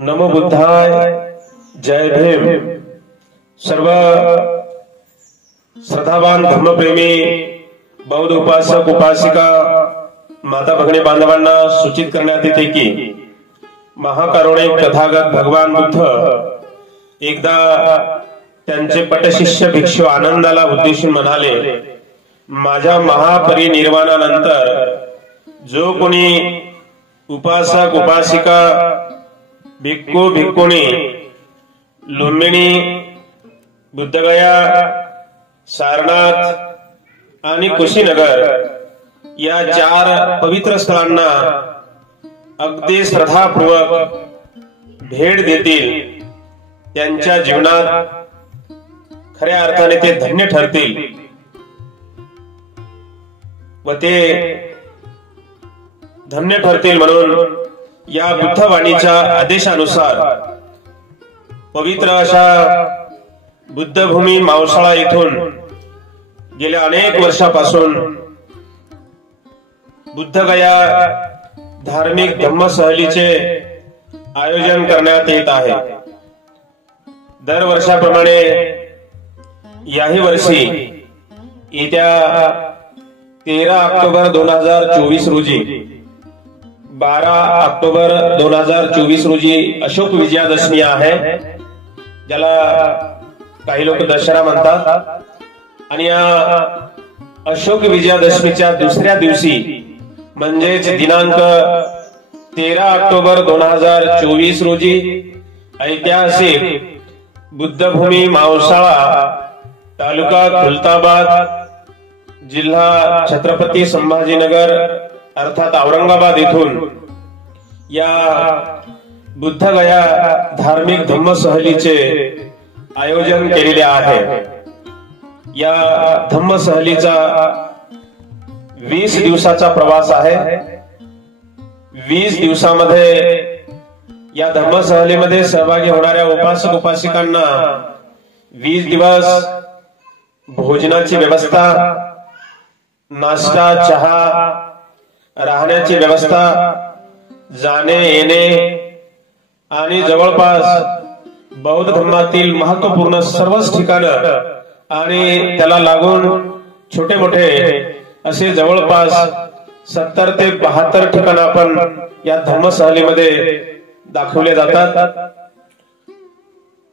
नमो बुद्धाय, जय भीम। सर्व श्रद्धावान धर्मप्रेमी बौद्ध उपासक उपासिका माता भगिनी बांधवांना सूचित करण्यात येते की महाकारुणिक तथागत भगवान बुद्ध एकदा त्यांचे पटशिष्य भिक्षू आनंदाला उद्देशून म्हणाले, माझ्या महापरिनिर्वाणानंतर जो कोणी उपासक उपासिका भिक्खू भिक्खुणी लुंबिनी बुद्धगया सारनाथ आणि कुशीनगर या 4 पवित्र स्थळांना अगदी श्रद्धापूर्वक भेट देतील त्यांच्या जीवनात खऱ्या अर्थाने ते धन्य ठरतील व ते धन्य ठरतील म्हणून या बुद्धवाणीच्या आदेशानुसार पवित्र अशा बुद्धभूमी मावसाळा येथून गेल्या अनेक वर्षापासून बुद्धगया धार्मिक धम्मसहलीचे आयोजन करण्यात येत आहे। दरवर्षाप्रमाणे याही वर्षी येत्या 13 ऑक्टोबर 2024 रोजी 12 ऑक्टोबर 2024 रोजी अशोक विजयादशमी आहे, ज्याला काही लोक दशरा म्हणतात। आणि या अशोक विजयादशमीच्या दुसऱ्या दिवशी म्हणजेच दिनांक 13 ऑक्टोबर 2024 रोजी ऐतिहासिक बुद्धभूमी मावसाळा तालुका खुलताबाद जिल्हा छत्रपती संभाजीनगर अर्थात औरंगाबाद येथून या बुद्धगया धार्मिक धम्मसहलीचे आयोजन केलेले आहे। या धम्मसहलीचा 20 दिवसाचा प्रवास आहे। 20 दिवसामध्ये या धम्मसहलीमध्ये सहभागी होणाऱ्या उपासक उपासिकांना 20 दिवस भोजनाची व्यवस्था, नाश्ता, चहा, राहण्याची व्यवस्था, जाणे येणे आणि जवळपास बौद्ध धर्मातील महत्वपूर्ण सर्वच ठिकाणं आणि त्याला लागून छोटे मोठे असे जवळपास 70 ते 72 ठिकाणं आपण या धम्मसहलीमध्ये दाखवले जातात।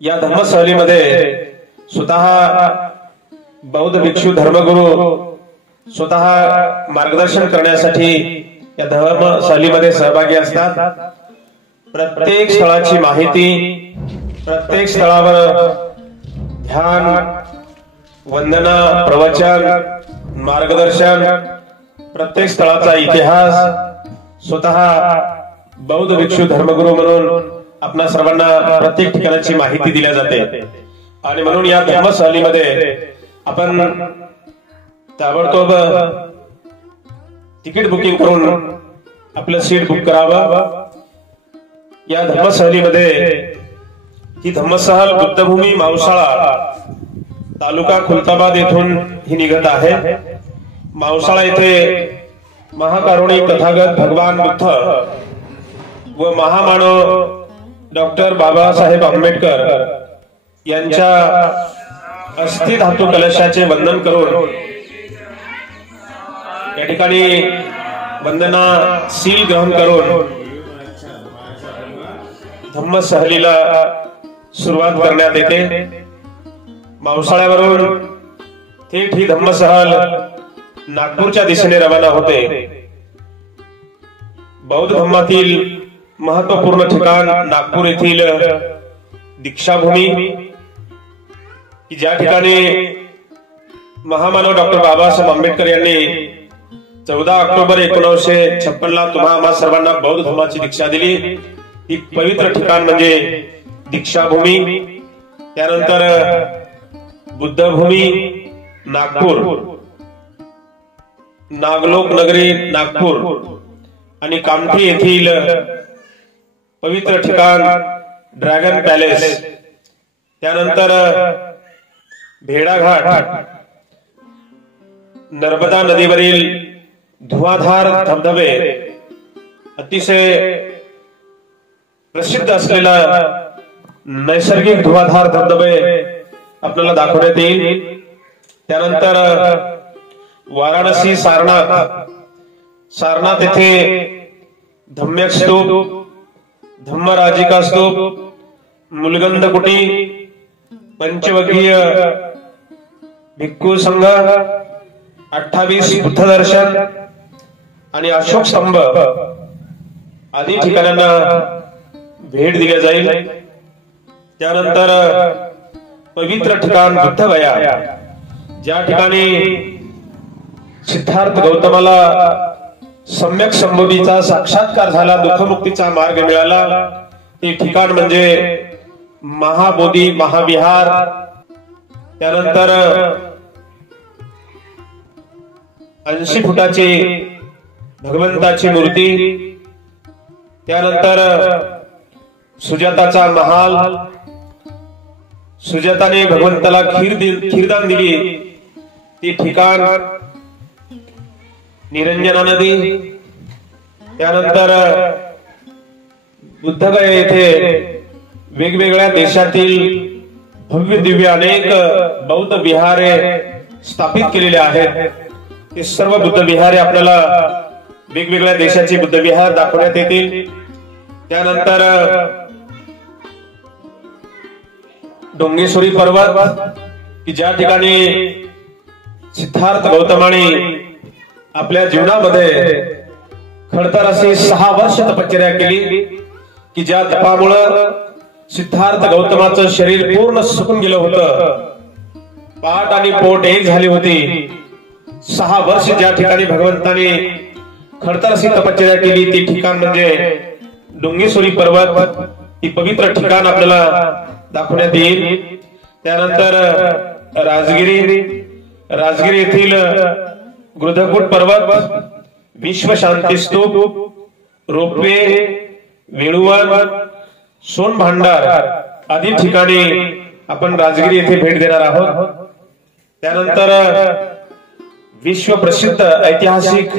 या धम्मसहलीमध्ये स्वतः बौद्ध भिक्षू धर्मगुरू स्वतः मार्गदर्शन करण्यासाठी या धर्मसहलीमध्ये सहभागी असतात। प्रत्येक स्थळाची माहिती, प्रत्येक स्थळावर ध्यान, वंदना, प्रवचन, मार्गदर्शन, प्रत्येक स्थळाचा इतिहास स्वतः बौद्ध भिक्षू धर्मगुरू म्हणून आपल्या सर्वांना प्रत्येक ठिकाणाची माहिती दिली जाते। आणि म्हणून या धर्मसहलीमध्ये आपण ताबडतोब तिकीट बुकिंग करून आपलं सीट बुक करावं। या धम्मसहलीमध्ये ही धम्मसहल बुद्धभूमी मावसाळा तालुका खुलताबाद येथून ही निघत आहे। मावसाळा येथे महाकारुणिक तथागत भगवान बुद्ध व महामानव डॉक्टर बाबासाहेब आंबेडकर यांच्या अस्थि धातू कलशाचे वंदन करून या ठिकाणी वंदना सील ग्रहण करून धम्मसहलीला सुरुवात करण्यात येते। मावसाळ्यावरून थेट ही धम्मसहल नागपूरच्या दिशेने रवाना होते। बौद्ध धर्मातील महत्वपूर्ण ठिकाण नागपूर येथील दीक्षाभूमी, की ज्या ठिकाणी महामानव डॉक्टर बाबासाहेब आंबेडकर यांनी 14 ऑक्टोबर 1956 ला तुम्हा आम्हा सर्वांना बौद्ध धर्माची दीक्षा दिली। ही पवित्र ठिकाण म्हणजे दीक्षाभूमी। त्यानंतर बुद्धभूमी नागपूर, नागलोक नगरी नागपूर आणि कामठी येथील पवित्र ठिकाण ड्रॅगन पॅलेस, त्यानंतर भेड़ाघाट, नर्मदा नदीवरील धुआधार धबधबे, अतिशय प्रसिद्ध असलेला नैसर्गिक धुवाधार धबधबे आपल्याला दाखवण्यात येईल। त्यानंतर वाराणसी सारनाथ येथे धम्यक स्तूप, धम्मराजिका स्तूप, मुलगंध कुटी, पंचवकीय भिक्खू संघ, 28 बुद्ध दर्शन आणि अशोक स्तंभ आदी ठिकाणांना भेट दिल्या जाईल। त्यानंतर पवित्र ठिकाण बुद्धगया, ज्या ठिकाणी सिद्धार्थ गौतमाला सम्यक संबोधीचा साक्षात्कार झाला, दुःखमुक्तीचा मार्ग मिळाला, ते ठिकाण म्हणजे महाबोधी महाविहार। त्यानंतर 80 फुटाची भगवंताची मूर्ती, त्यानंतर सुजाताचा महाल, सुजाताने भगवंताला खीरदान दिली ती ठिकाण, निरंजना नदी। त्यानंतर बुद्धगया येथे वेगवेगळ्या देशातील भव्य दिव्य अनेक बौद्ध विहारे स्थापित केलेले आहेत। ते सर्व बुद्ध विहारे आपल्याला वेगवेगळ्या देशाचे बुद्ध विहार दाखवण्यात येतील। त्यानंतर डोंगेश्वरी पर्वत, की ज्या ठिकाणी सिद्धार्थ गौतमाने आपल्या जीवनामध्ये खडतर अशी 6 वर्ष तपश्चर्या केली, की ज्या तपामुळे सिद्धार्थ गौतमाचं शरीर पूर्ण सुकून गेलं होतं, पाठ आणि पोट एक झाली होती। 6 वर्ष ज्या ठिकाणी भगवंताने खडतर अशी तपश्चर्या केली ती ठिकाण म्हणजे डोंगेश्वरी पर्वत, ही पवित्र ठिकाण आपल्याला दाखवण्यात येईल। त्यानंतर राजगिरी येथील गृधकूट पर्वत, विश्व शांती स्तूप, रोपवे, वेळुवन, सोन भांडार आदी ठिकाणी आपण राजगिरी येथे भेट देणार आहोत। त्यानंतर विश्व प्रसिद्ध ऐतिहासिक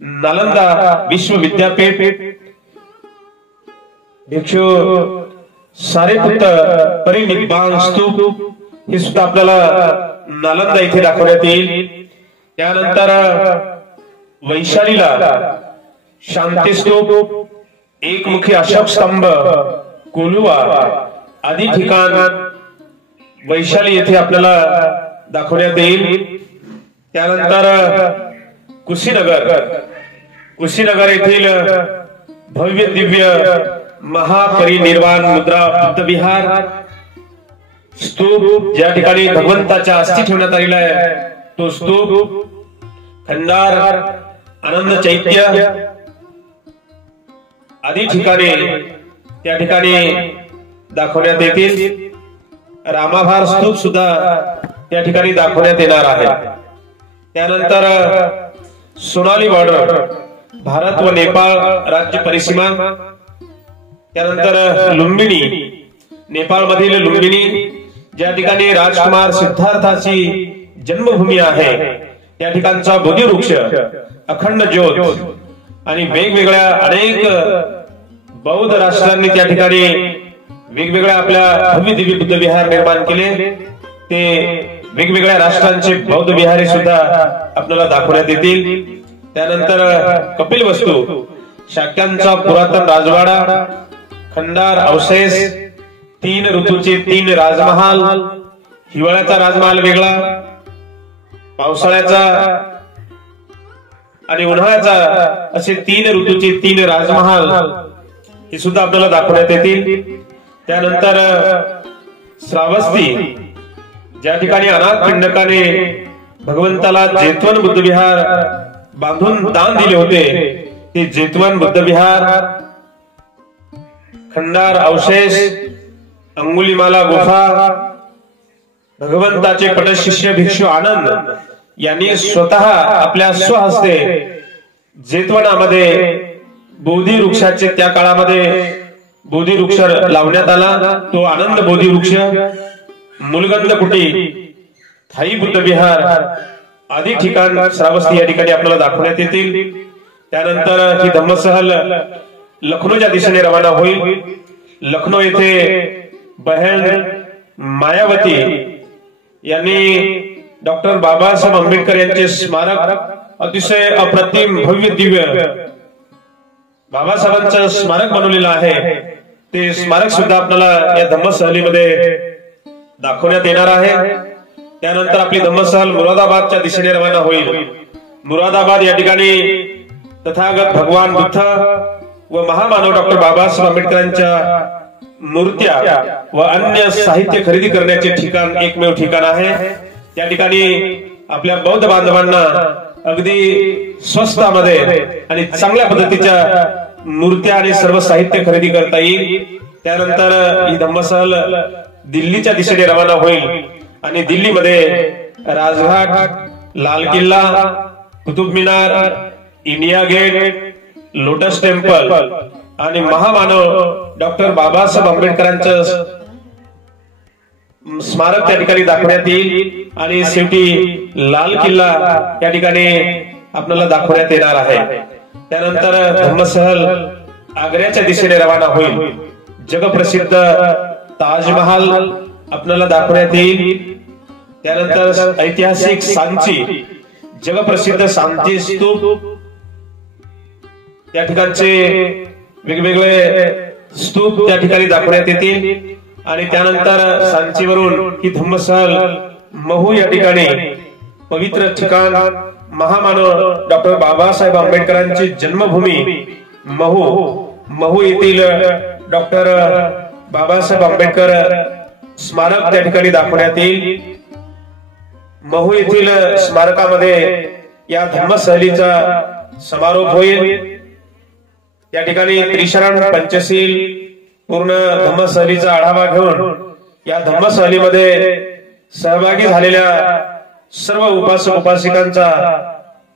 नालंदा विश्वविद्यापीठ, भिक्षू सारिपुत्त परिनिब्बाण स्तूप, हे सुद्धा आपल्याला नालंदा येथे दाखवण्यात येईल। त्यानंतर वैशालीला शांती स्तूप, एकमुखी अशोक स्तंभ, कोलुवा आदी ठिकाण वैशाली येथे आपल्याला दाखवण्यात येईल। त्यानंतर कुशीनगर येथील भव्य दिव्य महापरिनिर्वाण मुद्रा बुद्ध विहार स्तूप, ज्या ठिकाणी भगवंताच्या अस्थी ठेवण्यात आलेला आहे तो स्तूप, खंडार, आनंद चैत्य आदी ठिकाणे त्या ठिकाणी दाखवण्यात येतील। रामाभार स्तूप सुद्धा त्या ठिकाणी दाखवण्यात येणार आहे। त्यानंतर सोनाली बॉर्डर, भारत व नेपाळ राज्य परिसीमा, त्यानंतर लुंबिनी, नेपाळ मधील लुंबिनी, ज्या ठिकाणी राजकुमार सिद्धार्थाची जन्मभूमी आहे, त्या ठिकाणचा बोधी वृक्ष, अखंड ज्योत आणि वेगवेगळ्या अनेक बौद्ध राष्ट्रांनी त्या ठिकाणी वेगवेगळ्या आपल्या भव्य दिव्य बुद्ध विहार निर्माण केले। ते वेगवेगळ्या राष्ट्रांचे बौद्ध विहारे सुद्धा आपल्याला दाखवण्यात येतील। त्यानंतर कपिलवस्तू, शाक्यांचा पुरातन राजवाडा, खंडार अवशेष, 3 ऋतूचे 3 राजमहाल, हिवाळ्याचा राजमहाल वेगळा, पावसाळ्याचा आणि उन्हाळ्याचा असे 3 ऋतूचे 3 राजमहाल हे सुद्धा आपल्याला दाखवण्यात येतील। त्यानंतर श्रावस्ती, ज्या ठिकाणी अनाथ पिंडकाने भगवंताला जेतवन बुद्ध विहार बांधून दान दिले होते, ते जेतवन बुद्ध विहार, खंडार अवशेष, अंगुलीमाला गुफा, भगवंताचे पटशिष्य भिक्षू आनंद यांनी स्वतः आपल्या स्वहस्ते जेतवनामध्ये बोधी वृक्षाचे, त्या काळामध्ये बोधी वृक्ष लावण्यात आला, तो आनंद बोधी वृक्ष, मुलगंध कुटी, थाई बुद्ध विहार आदी ठिकाण श्रावस्ती या ठिकाणी आपल्याला दाखवण्यात येतील। त्यानंतर ही धम्मसहल लखनौच्या दिशेने रवाना होईल। लखनौ येथे बहन मायावती यांनी डॉक्टर बाबासाहेब आंबेडकर यांचे स्मारक अतिशय अप्रतिम भव्य दिव्य बाबासाहेबांचं स्मारक बनवलेलं आहे। ते स्मारक सुद्धा आपल्याला या धम्म सहलीमध्ये दाखवण्यात येणार आहे। त्यानंतर आपली धम्म सहल मुरादाबादच्या दिशेने रवाना होईल। मुरादाबाद या ठिकाणी तथागत भगवान बुद्ध व महामानव डॉक्टर बाबासाहेब आंबेडकरांच्या मूर्त्या व अन्य साहित्य खरेदी करण्याचे ठिकाण एकमेव ठिकाण आहे। त्या ठिकाणी आपल्या बौद्ध बांधवांना अगदी स्वस्तामध्ये आणि चांगल्या पद्धतीच्या मूर्त्या आणि सर्व साहित्य खरेदी करता येईल। त्यानंतर ही धम्म सहल दिल्लीच्या दिशेने रवाना होईल आणि दिल्लीमध्ये राजघाट, लाल किल्ला, Qutub Minar, India gate, lotus temple आणि महामानव डॉक्टर बाबासाहेब आंबेडकरांचं स्मारक त्या ठिकाणी दाखवण्यात येईल आणि शेवटी लाल किल्ला या ठिकाणी आपल्याला दाखवण्यात येणार आहे। त्यानंतर धम्म सहल आग्र्याच्या दिशेने रवाना होईल। जगप्रसिद्ध ताजमहाल आपल्याला दाखवण्यात येईल। त्यानंतर ऐतिहासिक सांची, जगप्रसिद्ध सांची स्तूप, त्या ठिकाणचे वेगवेगळे स्तूप त्या ठिकाणी दाखवण्यात येतील आणि त्यानंतर सांचीवरून ही धम्म सहल महू या ठिकाणी पवित्र ठिकाण, महामानव डॉक्टर बाबासाहेब आंबेडकरांची जन्मभूमी महू येथील डॉक्टर बाबासाहेब आंबेडकर स्मारक त्या ठिकाणी दाखवण्यात येईल। महू येथील स्मारकामध्ये या धम्म सहलीचा समारोप होईल। या ठिकाणी त्रिशरण पंचशील पूर्ण धम्म सहलीचा आढावा घेऊन या धम्म सहलीमध्ये सहभागी झालेल्या सर्व उपासक उपासिकांचा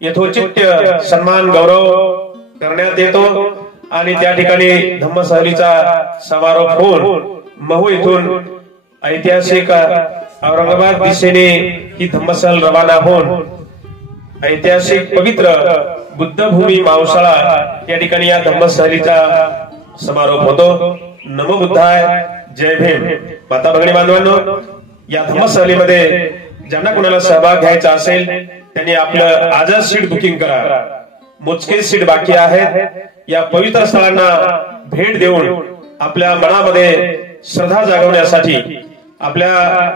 यथोचित सन्मान गौरव करण्यात येतो आणि त्या ठिकाणी धम्म सहलीचा समारोप होऊन महू येथून ऐतिहासिक औरंगाबाद दिशेने ही धम्म सहल रवाना होऊन ऐतिहासिक पवित्र बुद्धभूमी मावसाळा या ठिकाणी या धम्म सहलीचा समारोप होतो। नमो बुद्धाय, जय भीम। माता भगिनी बांधवांनो, या धम्म सहलीमध्ये ज्यांना कोणाला सहभाग घ्यायचा असेल त्यांनी आपलं आजच सीट बुकिंग करा। मोजके सीट बाकी आहेत। या पवित्र स्थळांना भेट देऊन आपल्या मनामध्ये श्रद्धा जागवण्यासाठी, आपल्या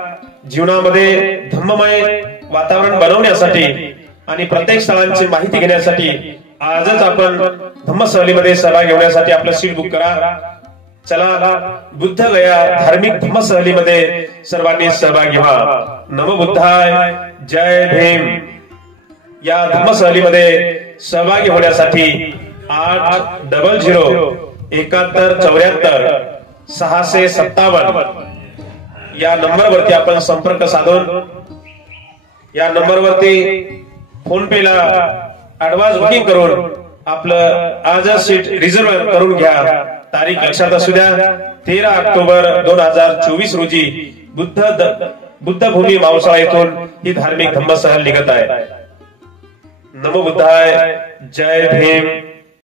जीवनामध्ये धम्ममय वातावरण बनवण्यासाठी आणि प्रत्येक स्थळांची माहिती घेण्यासाठी आजच आपण धम्म सहलीमध्ये सहभाग घेण्यासाठी आपलं सीट बुक करा। चला, बुद्ध गया धार्मिक धम्म सहलीमध्ये सर्वांनी सहभागी व्हा। नमो बुद्धाय, जय भीम। या धम्म सहलीमध्ये सहभागी होण्यासाठी 8007174 या नंबरवरती आपण संपर्क साधून या नंबरवरती फोन पे ला ऍडव्हान्स बुकिंग करून आपलं आजच सीट रिझर्व्ह करून घ्या। तारीख लक्षात असू द्या, 13 ऑक्टोबर 2024 रोजी बुद्धभूमी मावसाळा येथून ही धार्मिक धम्म सहल निघत आहे। नमो बुद्धाय, जय भीम।